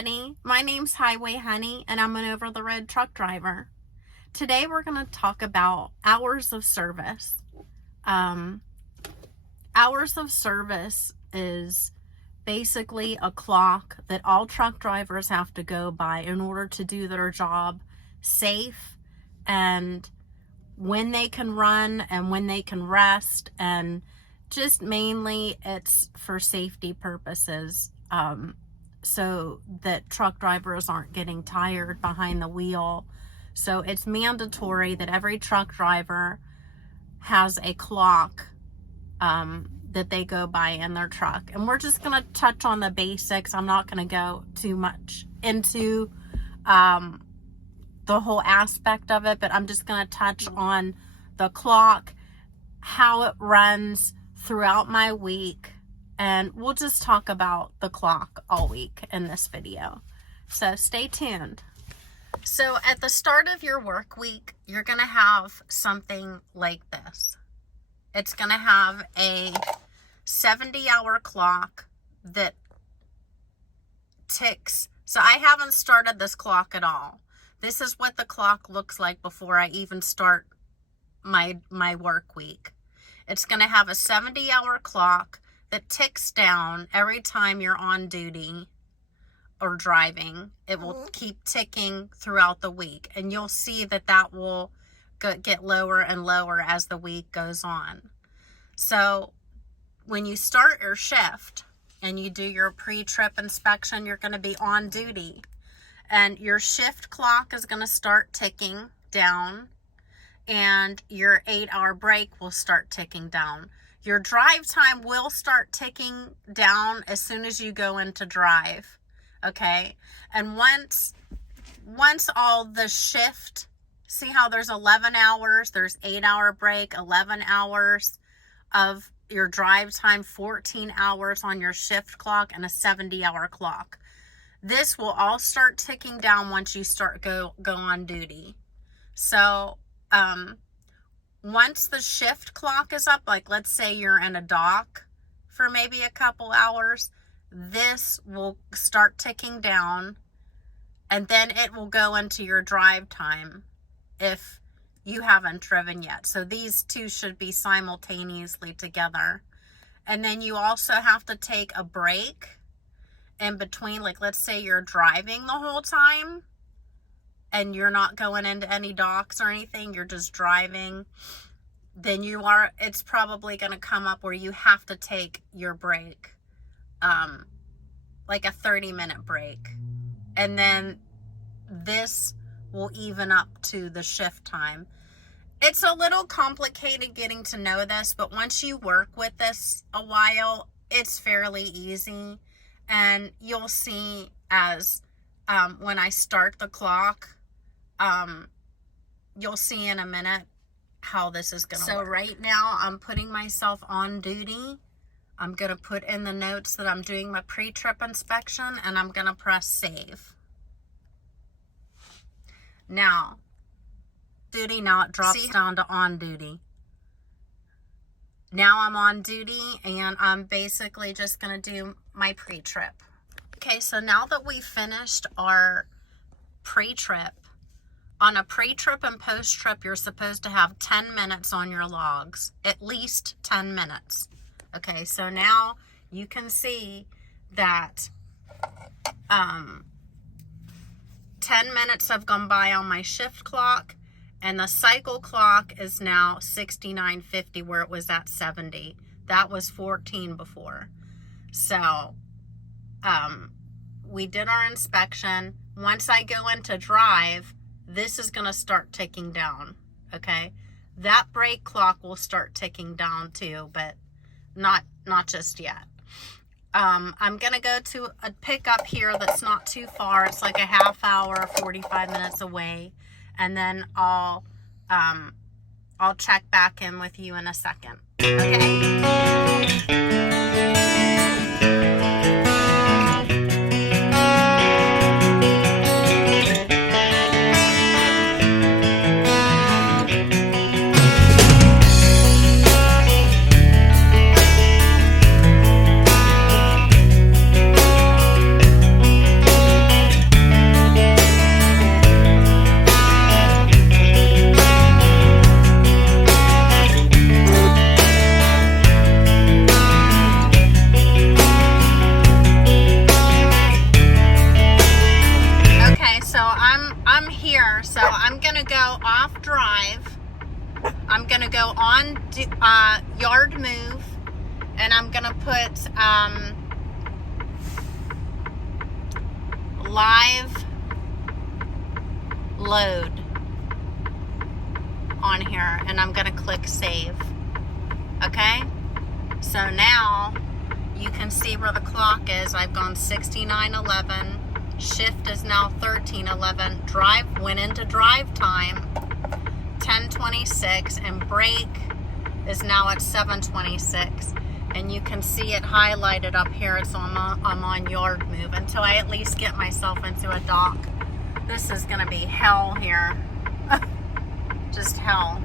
everybody. My name's Highway Honey, and I'm an over-the-road truck driver. Today we're going to talk about hours of service. Hours of service is basically a clock that all truck drivers have to go by in order to do their job safe, and when they can run and when they can rest, and just mainly it's for safety purposes. So that truck drivers aren't getting tired behind the wheel. So it's mandatory that every truck driver has a clock that they go by in their truck. And we're just going to touch on the basics. I'm not going to go too much into the whole aspect of it, but I'm just going to touch on the clock, how it runs throughout my week. And we'll just talk about the clock all week in this video. So stay tuned. So at the start of your work week, you're going to have something like this. It's going to have a 70-hour clock that ticks. So I haven't started this clock at all. This is what the clock looks like before I even start my work week. It's going to have a 70-hour clock that ticks down every time you're on duty or driving. It will keep ticking throughout the week, and you'll see that will get lower and lower as the week goes on. So when you start your shift and you do your pre-trip inspection, you're going to be on duty, and your shift clock is going to start ticking down, and your 8-hour break will start ticking down. Your drive time will start ticking down as soon as you go into drive, okay? And once all the shift, see how there's 11 hours, there's 8-hour break, 11 hours of your drive time, 14 hours on your shift clock, and a 70-hour clock. This will all start ticking down once you start go on duty. So, once the shift clock is up, like let's say you're in a dock for maybe a couple hours, this will start ticking down, and then it will go into your drive time if you haven't driven yet. So these two should be simultaneously together. And then you also have to take a break in between. Like let's say you're driving the whole time and you're not going into any docks or anything, you're just driving, then it's probably going to come up where you have to take your break, like a 30-minute break. And then this will even up to the shift time. It's a little complicated getting to know this, but once you work with this a while, it's fairly easy. And you'll see as when I start the clock, you'll see in a minute how this is going to work. So right now I'm putting myself on duty. I'm going to put in the notes that I'm doing my pre-trip inspection, and I'm going to press save. Now, duty, now it drops down to on duty. Now I'm on duty, and I'm basically just going to do my pre-trip. Okay, so now that we've finished our pre-trip, on a pre-trip and post-trip, you're supposed to have 10 minutes on your logs, at least 10 minutes. Okay, so now you can see that 10 minutes have gone by on my shift clock, and the cycle clock is now 69.50 where it was at 70. That was 14 before. So we did our inspection. Once I go into drive, this is going to start ticking down, okay? That brake clock will start ticking down too, but not just yet. I'm going to go to a pickup here that's not too far. It's like a half hour, 45 minutes away, and then I'll check back in with you in a second, okay? I'm going to go on yard move, and I'm going to put live load on here, and I'm going to click save. Okay? So now you can see where the clock is. I've gone 69:11. Shift is now 13:11. Drive went into drive time 10:26, and break is now at 7:26. And you can see it highlighted up here. It's I'm on yard move until I at least get myself into a dock. This is gonna be hell here. Just hell.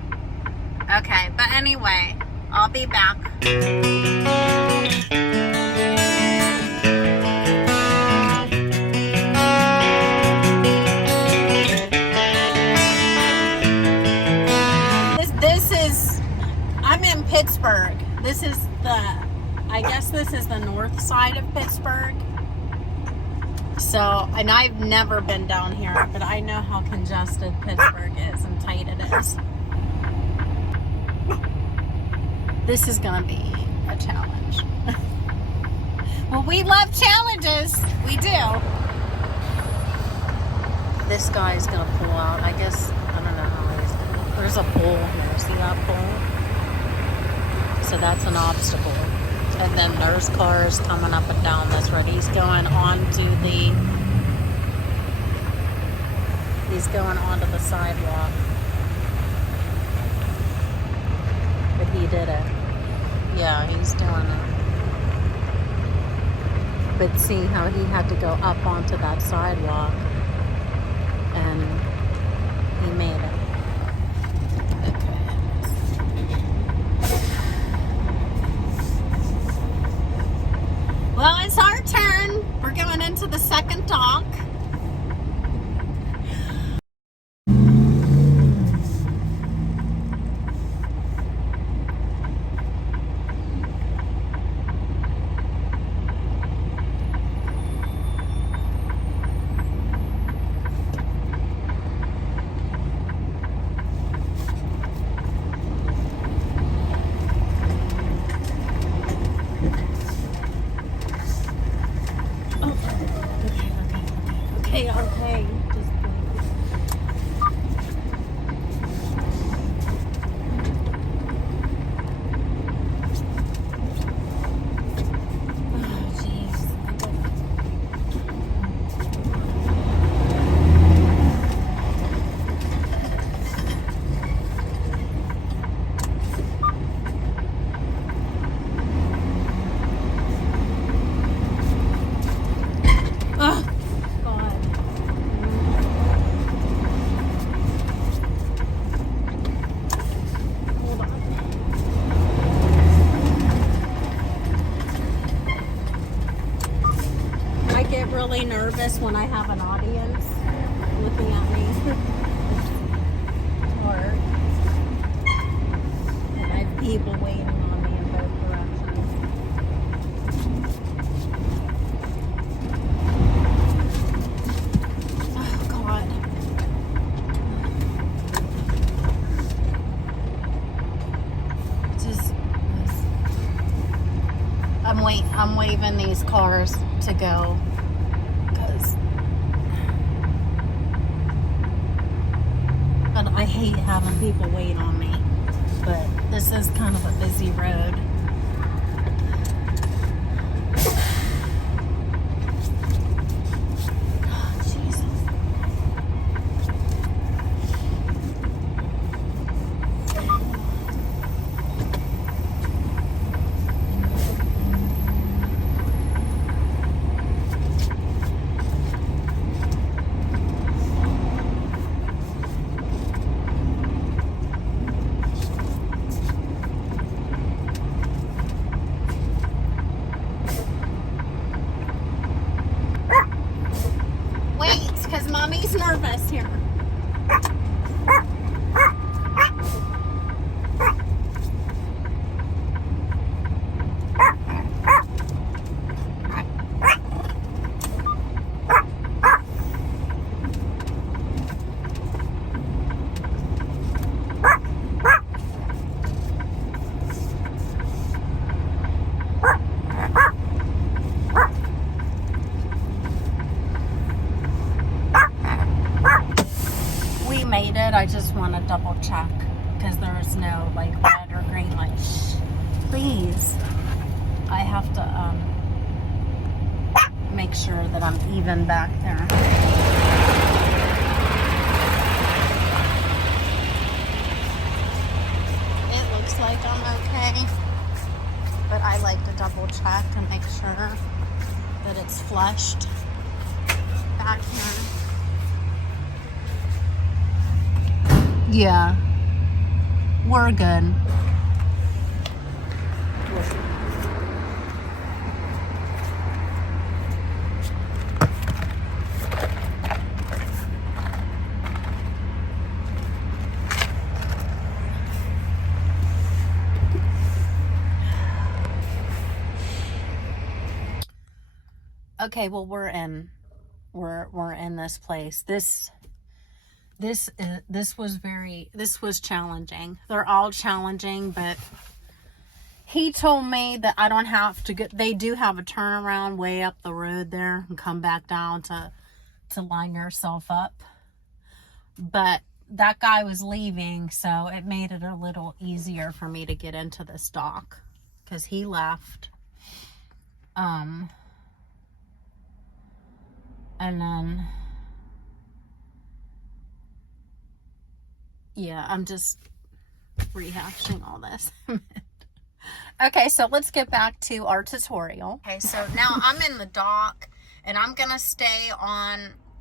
Okay, but anyway, I'll be back. I'm in Pittsburgh. This is I guess this is the north side of Pittsburgh. So, and I've never been down here, but I know how congested Pittsburgh is and tight it is. This is gonna be a challenge. Well, we love challenges. We do. This guy's gonna pull out. I guess, I don't know how he's gonna. There's a pole here. See that pole? So that's an obstacle. And then there's cars coming up and down this road. He's going onto the sidewalk. But he did it. Yeah, he's doing it. But see how he had to go up onto that sidewalk, and he made it. Well, it's our turn. We're going into the second dock. Okay. Just oh, jeez. Really nervous when I have an audience looking at me. It's hard. And I have people waiting on me in both directions. Oh God. I'm waving these cars to go. But I hate having people wait on me. But this is kind of a busy road. Oh, Jesus. red or green light. Shh. Please. I have to make sure that I'm even back there. It looks like I'm okay, but I like to double check and make sure that it's flushed back here. Yeah, we're good. Okay, well, we're in this place. This was challenging. They're all challenging, but he told me that I don't have to get, they do have a turnaround way up the road there and come back down to line yourself up. But that guy was leaving, so it made it a little easier for me to get into this dock because he left. And then, yeah, I'm just rehashing all this. Okay, so let's get back to our tutorial. Okay, so now I'm in the dock, and I'm gonna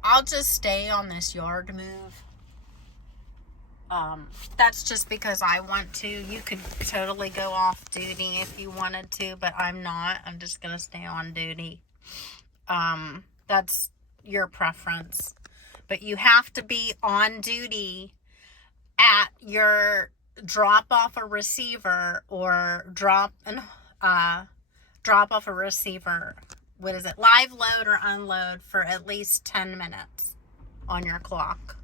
I'll just stay on this yard move. That's just because I want to. You could totally go off duty if you wanted to, but I'm not. I'm just gonna stay on duty. That's your preference, but you have to be on duty at your drop off a receiver or drop off a receiver. What is it? Live load or unload for at least 10 minutes on your clock.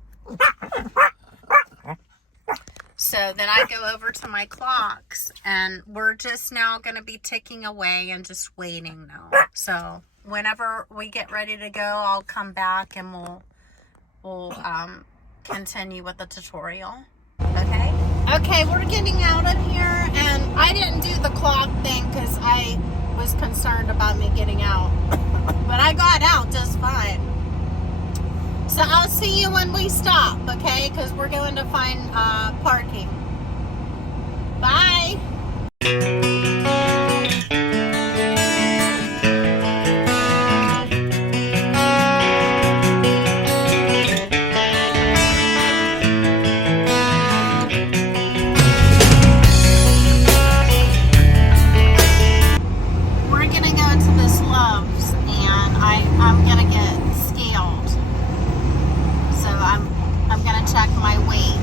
So then I go over to my clocks, and we're just now going to be ticking away and just waiting now. So whenever we get ready to go, I'll come back and we'll continue with the tutorial. Okay? Okay, we're getting out of here, and I didn't do the clock thing because I was concerned about me getting out. But I got out just fine. So I'll see you when we stop, okay? Because we're going to find parking. Bye! I'm gonna get scaled, so I'm gonna check my weight.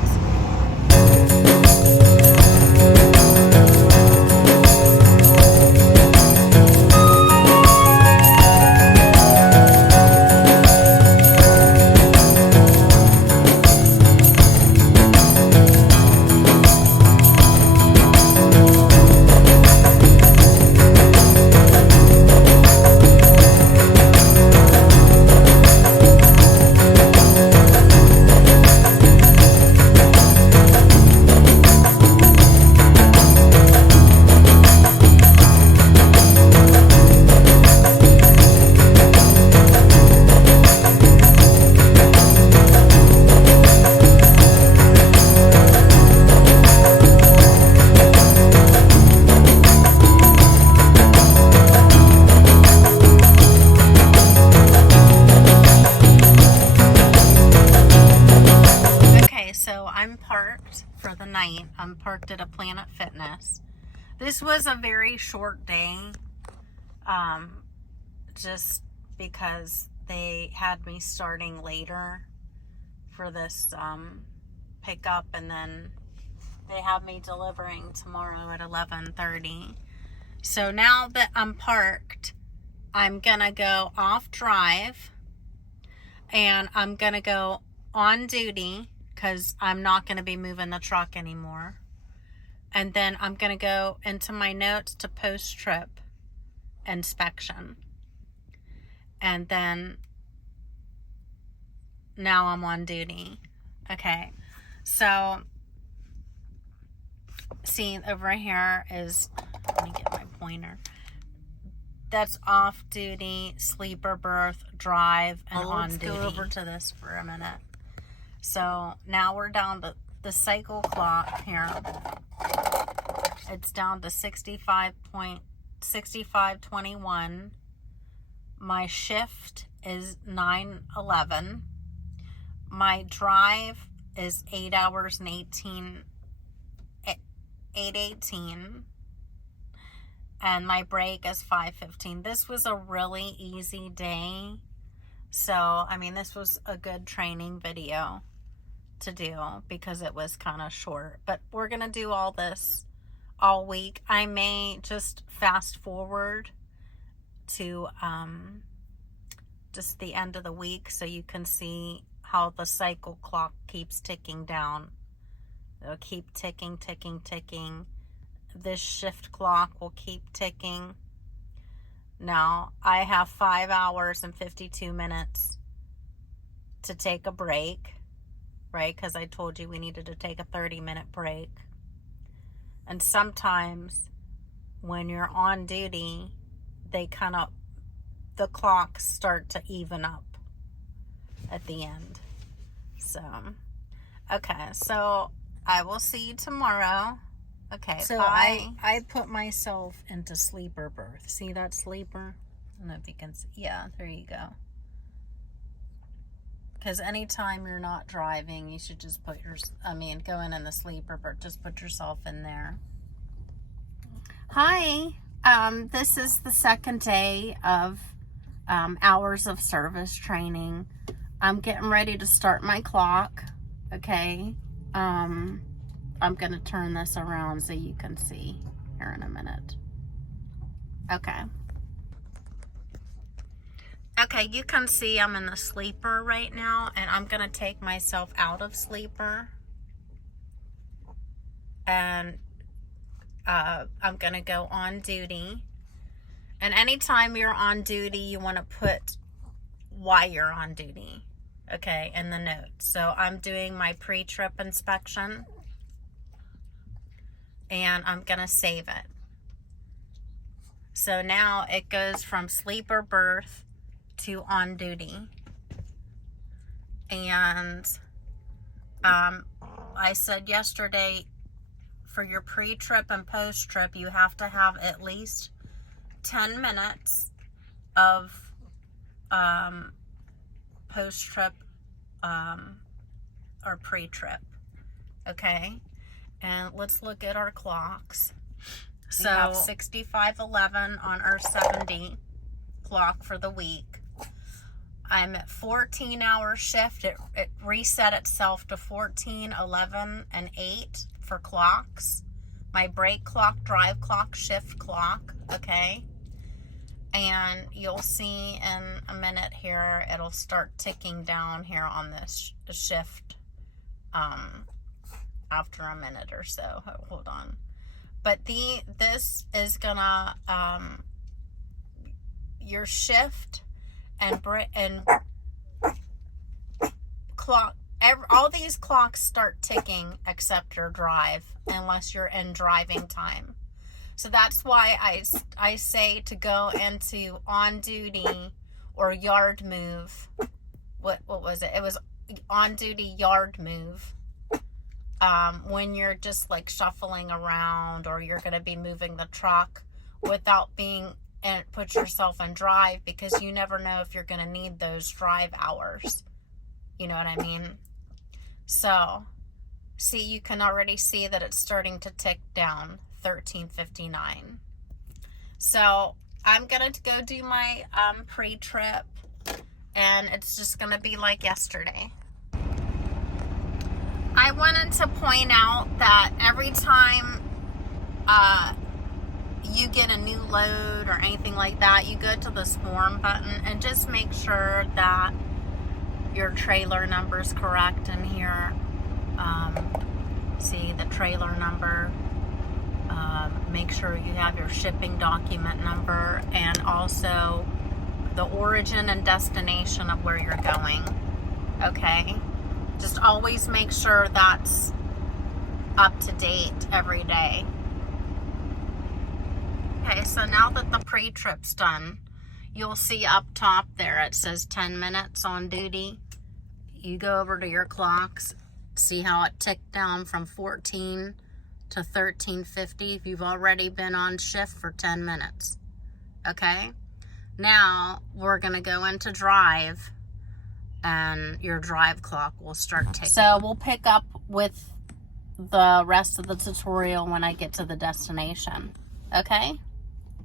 For the night. I'm parked at a Planet Fitness. This was a very short day, just because they had me starting later for this pickup, and then they have me delivering tomorrow at 11:30. So now that I'm parked, I'm gonna go off drive, and I'm gonna go on duty because I'm not going to be moving the truck anymore. And then I'm going to go into my notes to post-trip inspection. And then now I'm on duty. Okay, so see over here is, let me get my pointer. That's off duty, sleeper berth, drive, and on duty. Let's go over to this for a minute. So now we're down to the cycle clock here. It's down to 65.21. My shift is 9:11. My drive is 8 hours and 8:18. And my break is 5:15. This was a really easy day. So, I mean, this was a good training video to do because it was kind of short. But we're going to do all this all week. I may just fast forward to just the end of the week so you can see how the cycle clock keeps ticking down. It'll keep ticking, ticking, ticking. This shift clock will keep ticking. Now, I have 5 hours and 52 minutes to take a break, right? Because I told you we needed to take a 30-minute break. And sometimes when you're on duty, the clocks start to even up at the end. So, okay, so I will see you tomorrow. Okay, so I put myself into sleeper berth. See that sleeper? I don't know if you can see. Yeah, there you go. Because anytime you're not driving, you should just put going in the sleeper berth, just put yourself in there. Hi, this is the second day of hours of service training. I'm getting ready to start my clock, okay? I'm going to turn this around so you can see here in a minute. Okay. Okay, you can see I'm in the sleeper right now, and I'm going to take myself out of sleeper. And I'm going to go on duty. And anytime you're on duty, you want to put why you're on duty, okay, in the notes. So I'm doing my pre-trip inspection. And I'm going to save it. So now it goes from sleeper berth to on duty. And I said yesterday, for your pre-trip and post-trip, you have to have at least 10 minutes of post-trip or pre-trip. Okay? And let's look at our clocks. So we have 65:11 on our 70 clock for the week. I'm at 14-hour shift. It reset itself to 14, 11, and 8 for clocks. My break clock, drive clock, shift clock, okay? And you'll see in a minute here, it'll start ticking down here on this shift after a minute or so. Hold on. But this is gonna your shift and clock. All these clocks start ticking except your drive, unless you're in driving time. So that's why I say to go into on duty or yard move. What was it? It was on duty yard move. When you're just like shuffling around, or you're going to be moving the truck without put yourself in drive, because you never know if you're going to need those drive hours. You know what I mean? So, see, you can already see that it's starting to tick down, 13:59. So, I'm going to go do my pre-trip, and it's just going to be like yesterday. I wanted to point out that every time you get a new load or anything like that, you go to this form button and just make sure that your trailer number is correct in here. See the trailer number. Make sure you have your shipping document number, and also the origin and destination of where you're going. Okay? Just always make sure that's up to date every day. Okay, so now that the pre-trip's done, you'll see up top there it says 10 minutes on duty. You go over to your clocks, see how it ticked down from 14 to 13:50 if you've already been on shift for 10 minutes. Okay? Now we're going to go into drive, and your drive clock will start ticking. So we'll pick up with the rest of the tutorial when I get to the destination. Okay?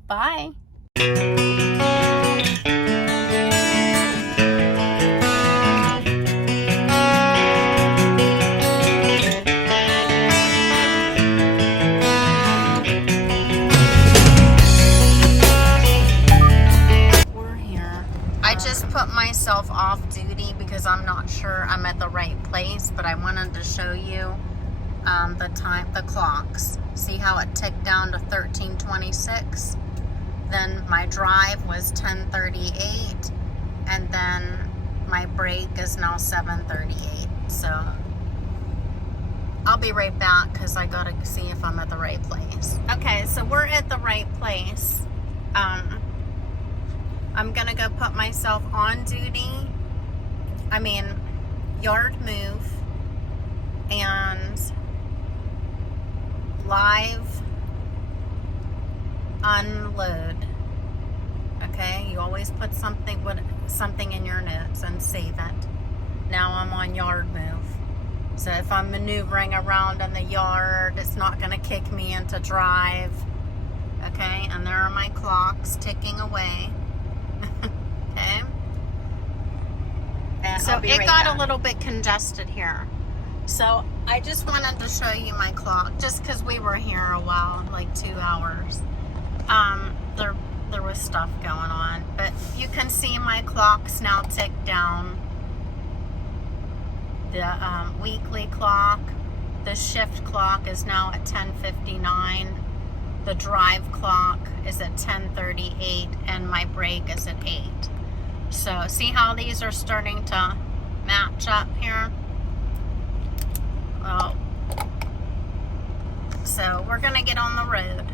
Bye. I just put myself off duty because I'm not sure I'm at the right place, but I wanted to show you the clocks. See how it ticked down to 13:26? Then my drive was 10:38, and then my break is now 7:38. So I'll be right back because I gotta see if I'm at the right place. Okay, so we're at the right place. I'm gonna go put myself on duty. Yard move and live unload. Okay, you always put something in your notes and save it. Now I'm on yard move. So if I'm maneuvering around in the yard, it's not gonna kick me into drive. Okay, and there are my clocks ticking away. Okay. And so it got a little bit congested here. So I just wanted to show you my clock, just because we were here a while, like 2 hours. There was stuff going on, but you can see my clocks now tick down. The weekly clock, the shift clock is now at 10:59. The drive clock is at 10:38, and my break is at 8. So see how these are starting to match up here? Well, so we're gonna get on the road,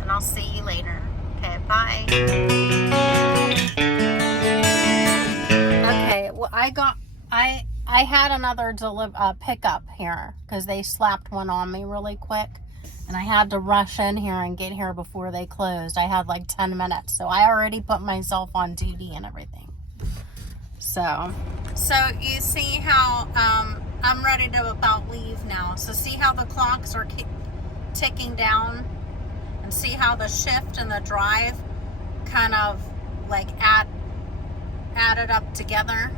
and I'll see you later. Okay, bye. Okay, well, I had another pickup here because they slapped one on me really quick, and I had to rush in here and get here before they closed. I had like 10 minutes, so I already put myself on duty and everything. So you see how I'm ready to about leave now. So see how the clocks are ticking down, and see how the shift and the drive kind of like added up together,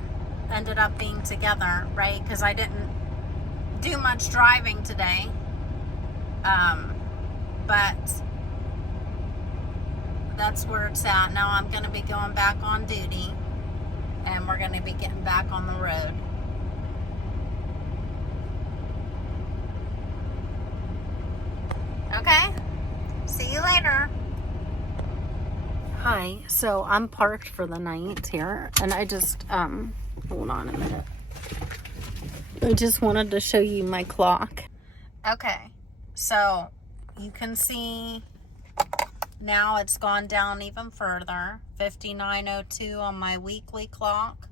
ended up being together, right? Because I didn't do much driving today. But that's where it's at. Now I'm going to be going back on duty, and we're going to be getting back on the road. Okay? See you later. Hi, so I'm parked for the night here, and I just, hold on a minute. I just wanted to show you my clock. Okay, so you can see now it's gone down even further. 59:02 on my weekly clock,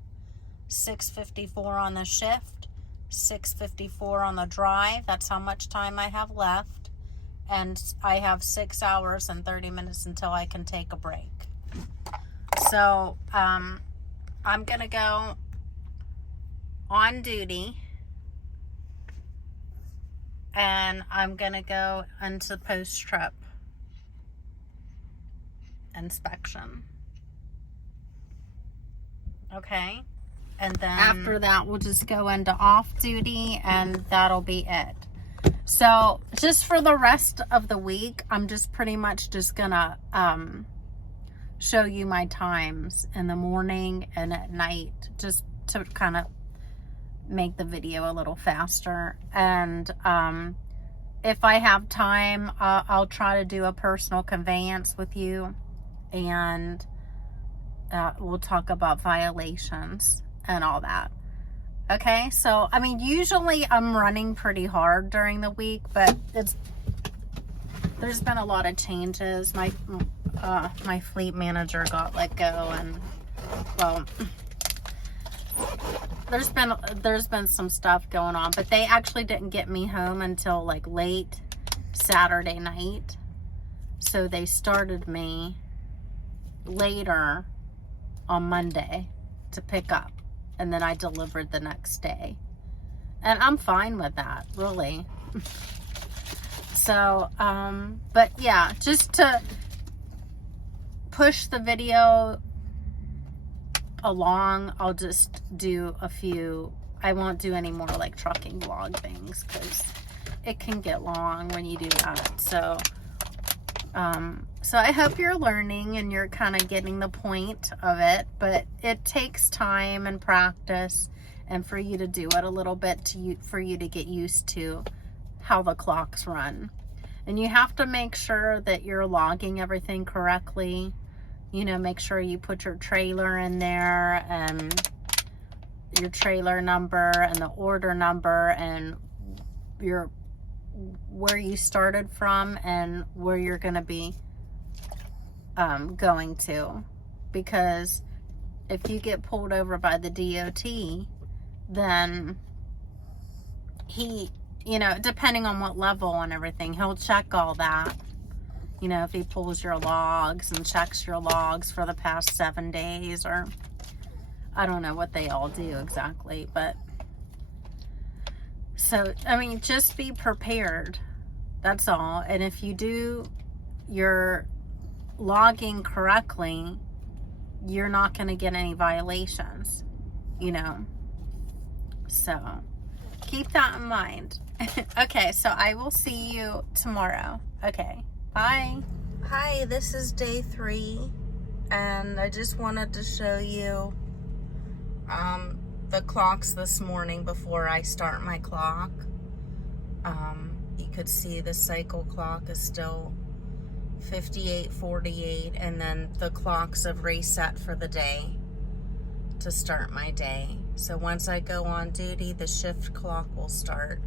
6:54 on the shift, 6:54 on the drive. That's how much time I have left. And I have 6 hours and 30 minutes until I can take a break. So I'm going to go on duty, and I'm going to go into post-trip inspection. Okay? And then after that, we'll just go into off-duty, and that'll be it. So just for the rest of the week, I'm just pretty much just gonna show you my times in the morning and at night, just to kind of make the video a little faster. And if I have time, I'll try to do a personal conveyance with you, and we'll talk about violations and all that. Okay, so, I mean, usually I'm running pretty hard during the week, but there's been a lot of changes. My fleet manager got let go, and, well, there's been some stuff going on, but they actually didn't get me home until, like, late Saturday night. So they started me later on Monday to pick up, and then I delivered the next day, and I'm fine with that, really. So but yeah, just to push the video along, I'll just do a few. I won't do any more like trucking vlog things, because it can get long when you do that. So so I hope you're learning and you're kind of getting the point of it, but it takes time and practice, and for you to do it a little bit for you to get used to how the clocks run. And you have to make sure that you're logging everything correctly. You know, make sure you put your trailer in there, and your trailer number and the order number, and where you started from and where you're going to be going to. Because if you get pulled over by the DOT, then he, you know, depending on what level and everything, he'll check all that. You know, if he pulls your logs and checks your logs for the past 7 days, or I don't know what they all do exactly, but so, I mean, just be prepared. That's all. And if you do your logging correctly, you're not going to get any violations, you know. So, keep that in mind. Okay, so I will see you tomorrow. Okay, bye. Hi, this is day 3, and I just wanted to show you the clocks this morning before I start my clock. You could see the cycle clock is still 58:48, and then the clocks have reset for the day to start my day. So once I go on duty, the shift clock will start.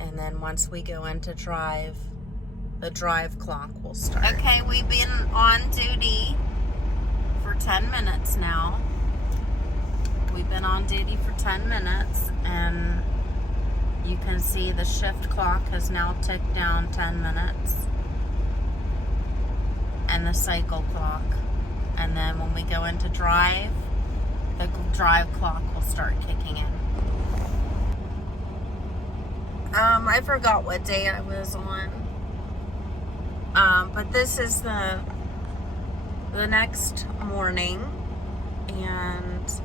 And then once we go into drive, the drive clock will start. Okay, we've been on duty for 10 minutes now. We've been on duty for 10 minutes, and you can see the shift clock has now ticked down 10 minutes. And the cycle clock. And then when we go into drive, the drive clock will start kicking in. I forgot what day I was on. But this is the next morning, and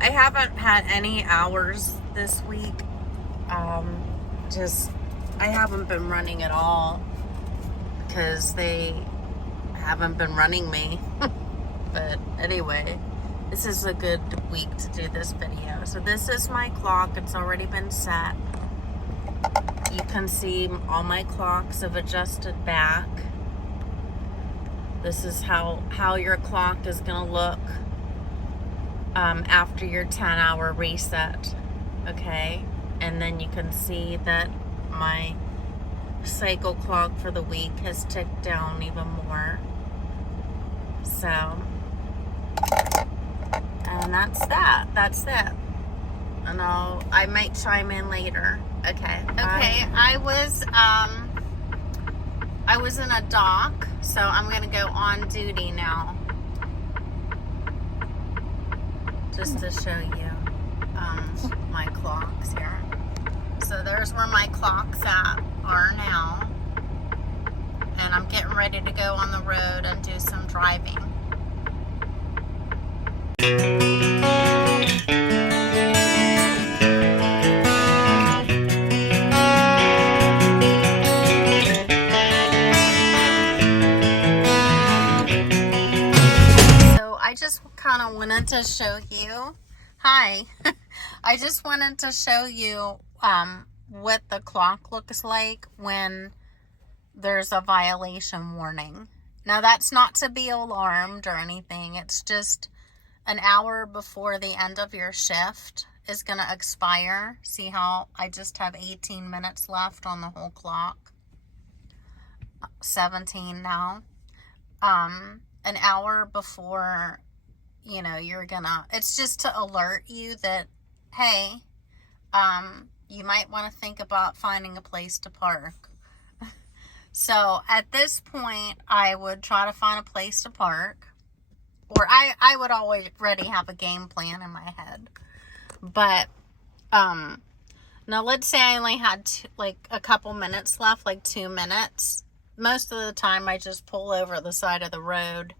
I haven't had any hours this week. I haven't been running at all because they haven't been running me. But anyway, this is a good week to do this video. So this is my clock. It's already been set. You can see all my clocks have adjusted back. This is how your clock is going to look after your 10-hour reset. Okay? And then you can see that my cycle clock for the week has ticked down even more. So, and that's that. That's it. And I might chime in later. Okay. Okay. I was in a dock, so I'm gonna go on duty now. Just to show you my clocks here. So there's where my clocks are now. And I'm getting ready to go on the road and do some driving. So I just kind of wanted to show you, hi, I just wanted to show you what the clock looks like when there's a violation warning. Now, that's not to be alarmed or anything. It's just an hour before the end of your shift is going to expire. See how I just have 18 minutes left on the whole clock? 17 now. An hour before, you know, you're gonna, it's just to alert you that, hey, you might want to think about finding a place to park. So at this point, I would try to find a place to park, or I would already have a game plan in my head. But, now let's say I only had like a couple minutes left, like 2 minutes. Most of the time I just pull over the side of the road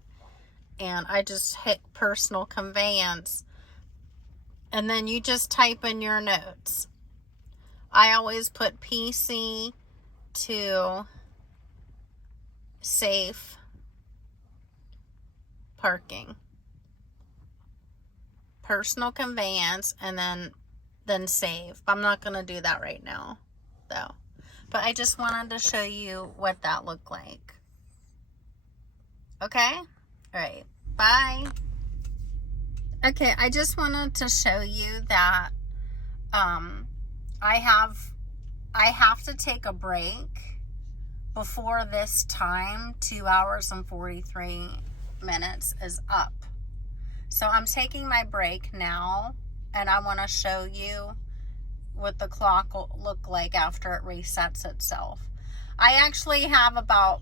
and I just hit personal conveyance, and then you just type in your notes. I always put PC to safe parking, personal conveyance, and then save. I'm not going to do that right now though, but I just wanted to show you what that looked like. Okay, all right, bye. Okay, I just wanted to show you that I have to take a break before this time, 2 hours and 43 minutes is up. So I'm taking my break now, and I want to show you what the clock will look like after it resets itself. I actually have about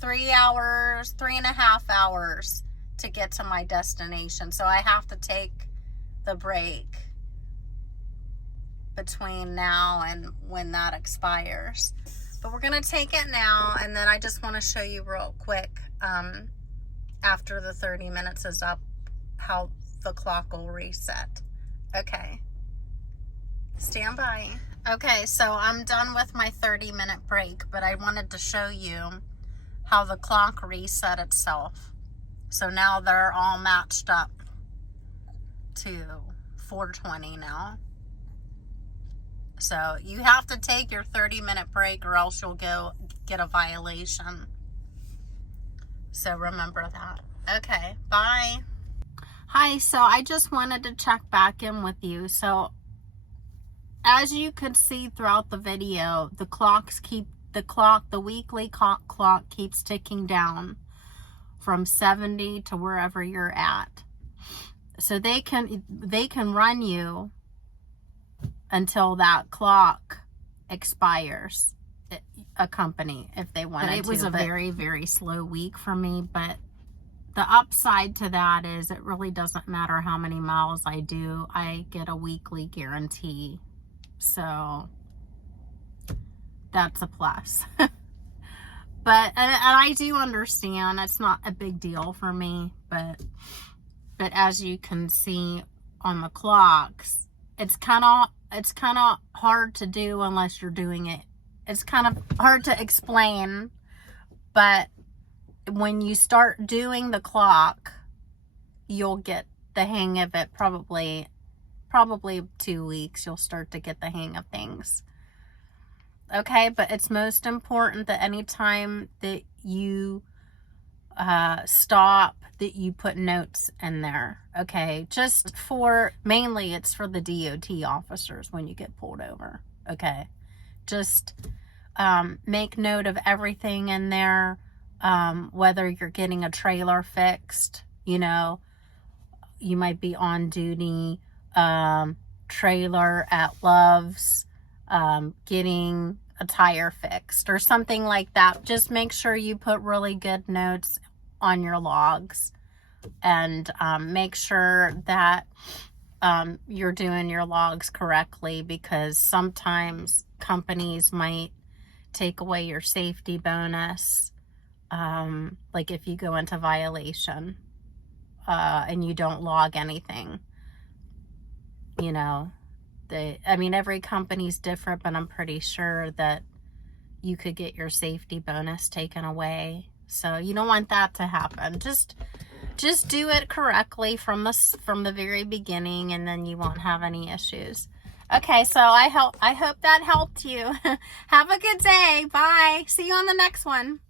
3.5 hours to get to my destination. So I have to take the break between now and when that expires. But we're going to take it now, and then I just want to show you real quick, after the 30 minutes is up, how the clock will reset. Okay. Stand by. Okay, so I'm done with my 30-minute break, but I wanted to show you how the clock reset itself. So now they're all matched up to 4:20 now. So you have to take your 30-minute break or else you'll get a violation. So remember that. Okay, bye. Hi, so I just wanted to check back in with you. So as you could see throughout the video, the weekly clock keeps ticking down from 70 to wherever you're at. So they can run you until that clock expires, a company, if they wanted to. It was a very, very slow week for me, but the upside to that is it really doesn't matter how many miles I do. I get a weekly guarantee. So that's a plus. But, and I do understand it's not a big deal for me, but as you can see on the clocks, it's kind of hard to do unless you're doing it. It's kind of hard to explain, but when you start doing the clock, you'll get the hang of it. Probably 2 weeks, you'll start to get the hang of things. Okay, but it's most important that anytime that you stop, that you put notes in there. Okay, just mainly it's for the DOT officers when you get pulled over. Okay, just make note of everything in there, whether you're getting a trailer fixed, you know, you might be on duty, trailer at Love's, getting a tire fixed or something like that. Just make sure you put really good notes on your logs, and make sure that you're doing your logs correctly, because sometimes companies might take away your safety bonus, like if you go into violation and you don't log anything. You know, every company's different, but I'm pretty sure that you could get your safety bonus taken away. So you don't want that to happen. Just do it correctly from the very beginning, and then you won't have any issues. Okay, so I hope that helped you. Have a good day. Bye. See you on the next one.